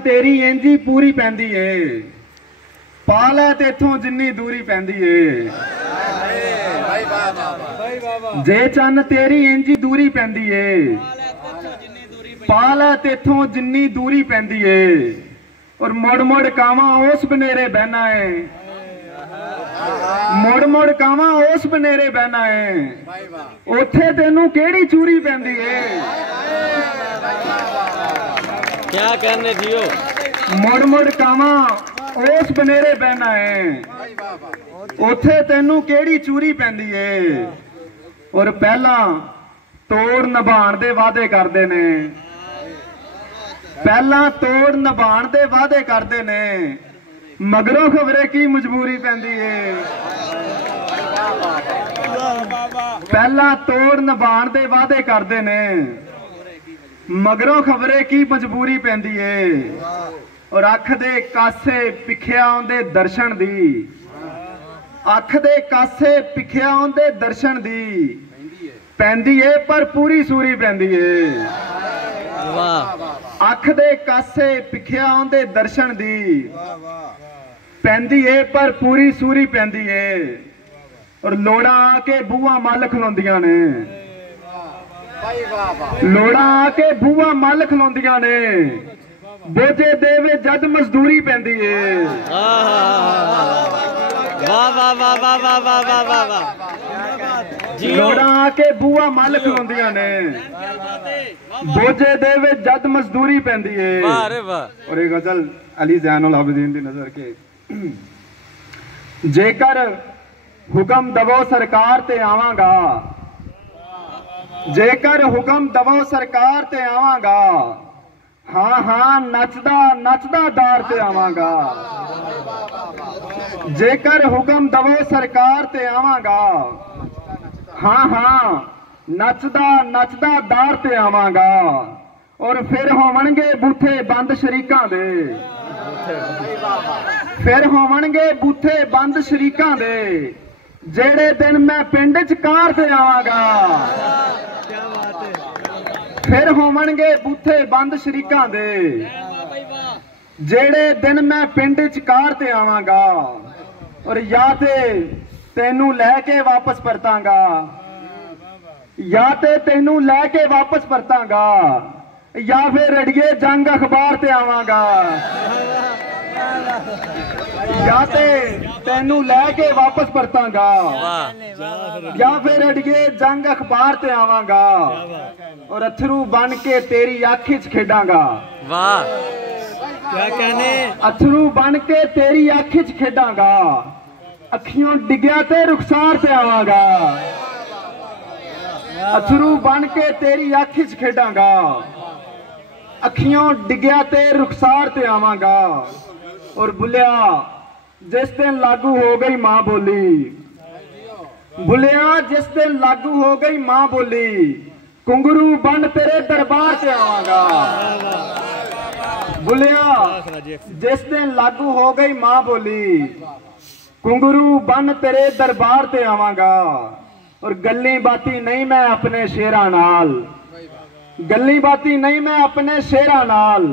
तेरी इंजी पूरी पैंदी है पा लै तेथों जिन्नी दूरी पैंदी है जे चन्न तेरी इंजी दूरी पैंदी है पा लै तेथों जिन्नी दूरी पैंदी है और मुड़ मुड़ कावां उस बनेरे बहना है मुड़ मुड़ कावां उस बनेरे बहना है उथे तेनू केड़ी चूरी पैंदी है क्या कहने जियो मुड़ मुड़ कावां उस बनेरे बहना है उथे तेनू केड़ी चूरी पैंदी है और पहला तोड़ निभाण दे वादे करदे ने पहला तोड़ निभाण दे वादे करदे ने मगरों खबरे की मजबूरी पैंदी है पहला तोड़ निभाण दे वादे करदे ने मगरों खबरे की मजबूरी पैंदी है और अख दे कासे पिखिया आउंदे दर्शन दी अख दे कासे पिखिया आउंदे दर्शन दी पैंदी है पर पूरी सूरी पैंदी है अख दे कासे पिखिया आउंदे दर्शन दी पैंदी है पर पूरी सूरी पैंदी है और लोड़ा आके बूहा मल खलोंदियां ने लोड़ा आके बूहा मल खलोंदियां ने बोझे देवे जद मजदूरी पैंदी है लोड़ा आके बूहा मल खलोंदियां ने बोझे देवे जद मजदूरी पैंदी है और एक गजल अली ज़ैनुल आबिदीन दी नजर के जेकर हुक्म दवो सरकार ते आवांगा जेकर हुक्म दवो सरकार ते आवांगा हाँ हाँ नचदा नचदा दार ते आवांगा जेकर हुक्म दवो सरकार ते आवांगा हाँ हाँ नचदा नचदा दार ते आवांगा और फिर होवणगे बूथे बंद शरीकां दे फिर होवणगे बूथे बंद शरीकां दे जेड़े दिन मैं पिंड च कार ते आवांगा फिर होवणगे बूथे बंद शरीकां दे जेड़े दिन मैं पिंड च कार ते आवांगा और या ते तेनू लैके वापस परतांगा या ते तेनू लैके वापस परतांगा या फिर अड़िए जंग अखबार ते आवांगा या ते तेनू लैके वापस परतांगा या फिर अड़िए जंग अखबार ते आवांगा और अथरू बन के तेरी आँखी च खेडांगा वाह क्या कहने अथरू बन के तेरी आँखी च खेडांगा अखियों डिग्या ते रुखसार ते आवांगा अथरू बन के तेरी आँखी च खेडांगा अखियों डिग्या ते रुखसार ते आवांगा और बुलिया जिस दिन लागू हो गई मां बोली बुलिया जिस दिन लागू हो गई मां बोली कुंगरू बन तेरे दरबार से आवांगा बुलिया जिस दिन लागू हो गई मां बोली कुंगरू बन तेरे दरबार से आवांगा और गल्ली बाती नहीं मैं अपने शेरां नाल गल्ली बाती नहीं मैं अपने शेरां नाल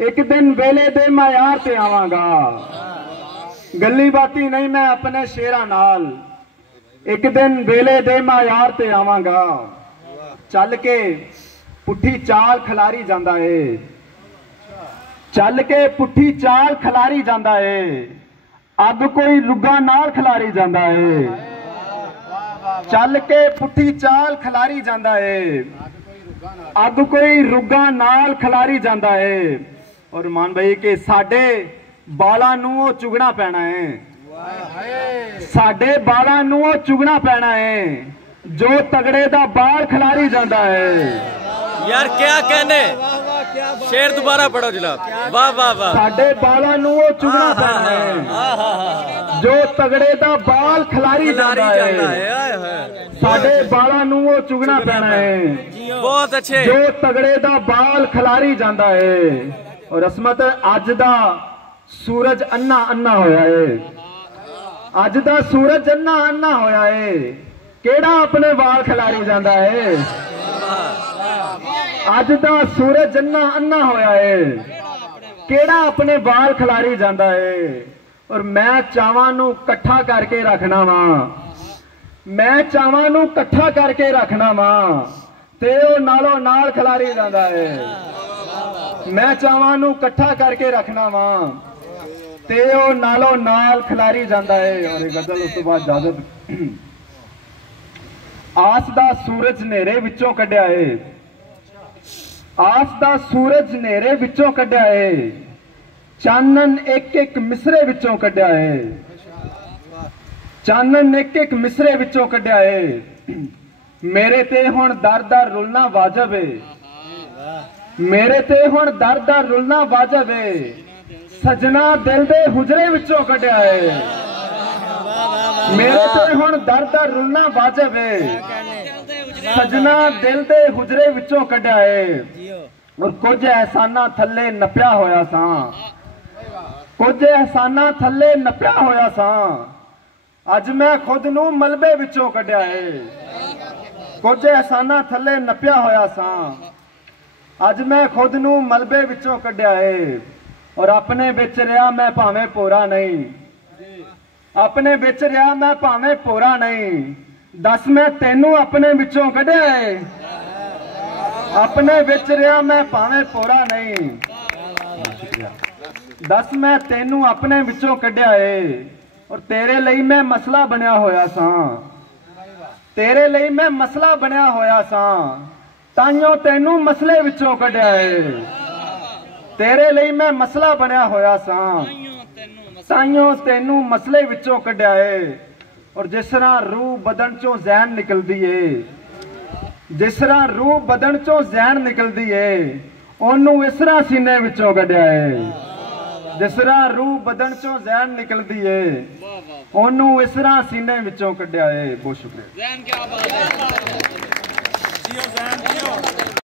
एक दिन वेले दे मयार ते आवांगा गल्ली बाती नहीं मैं अपने शेरां नाल एक दिन वेले दे मयार ते आवांगा चल के पुठी चाल खिलारी जांदा है चल के पुठी चाल खिलारी जांदा है अब कोई रुगा नाल खिलारी जांदा है चल के पुठी चाल खिलारी जांदा है अब कोई रुगा नाल खिलारी जांदा है और मान भाई के साडे बालां नूं चुगना पैना है साडे बालां नूं चुगना पैना है जो तगड़े दा बाल खिलारी जांदा है यार क्या कहने शेर दोबारा पढ़ो जनाब वाह वाह वाह साडे बालां नूं चुगना पैना है जो तगड़े दा बाल खिलारी जांदा है साडे बालां नूं चुगना पैना है बहुत अच्छे जो तगड़े दा बाल खिलारी जांदा है और असमत अज दा सूरज अन्ना अन्ना होया है अज दा सूरज अन्ना अन्ना होया है केड़ा अपने वाल खिलारी जांदा है अज दा सूरज अन्ना अन्ना होया है केड़ा अपने वाल खिलारी जाता है और मैं चावां नूं इकट्ठा करके रखना वा, मैं चावां नूं इकट्ठा करके रखना वा ते ओ नालों नाल खिलारी जाता है। मैं चावां नूं इकट्ठा करके रखना वा ते ओ नालों नाल खिलारी जाता है। और एक गजल उस तो बाद इजाजत। आस दा सूरज नेरे विचों कढ़िया है, आस दा सूरज नेरे विचों कढ़िया है, चानन एक एक मिसरे विचों कढ़िया है, चानन एक एक मिसरे विचों कढ़िया है। मेरे ते हुण दर दर रुलना वाजब है, मेरे ते हुण दर दर रुलना वाजब है, सजना दिल दे हुजरे विचों कढ़िया है। मेरे ते हुण दर दर रुलना वाजब है, सजना दिल दे हुजरे विचों कढ़िया है। और कुछ एहसाना थले नपिया होया सा, कुछ एहसाना थले नपिया होया सा, अज मैं खुद नूं मलबे विचों कढ़िया है। कुछ एहसाना थले नपिया होया सा, अज मैं खुद नूं मलबे विचों कढ़िया है। और अपने विच रहा मैं भावें पोरा नहीं, अपने विच रहा मैं भावें पोरा नहीं, दस मैं तेनू अपने विचों कढ़िया है। अपने विच रहा मैं भावें पोरा नहीं, दस मैं तेनू अपने विचों कढ़िया है। और तेरे लिए मैं मसला बनया होया सा, तेरे लिए मैं मसला बनया होया सा, ताइयों तेनू मसले विचों कढ़िया है। तेरे लिए मैं मसला बनया होया सा, ताइयों तेनू मसले विचों कढ़िया है। और जिस तरह रूह बदन चों जहन निकलदी है, जिस तरह रूह बदन चों जहन निकलदी है, ओनू इस तरह सीने विचों कढ़िया है। जिस तरह रूह बदन चों जहन निकलदी है, ओनू इस तरह सीने विचों कढ़िया है। बहुत शुक्रिया।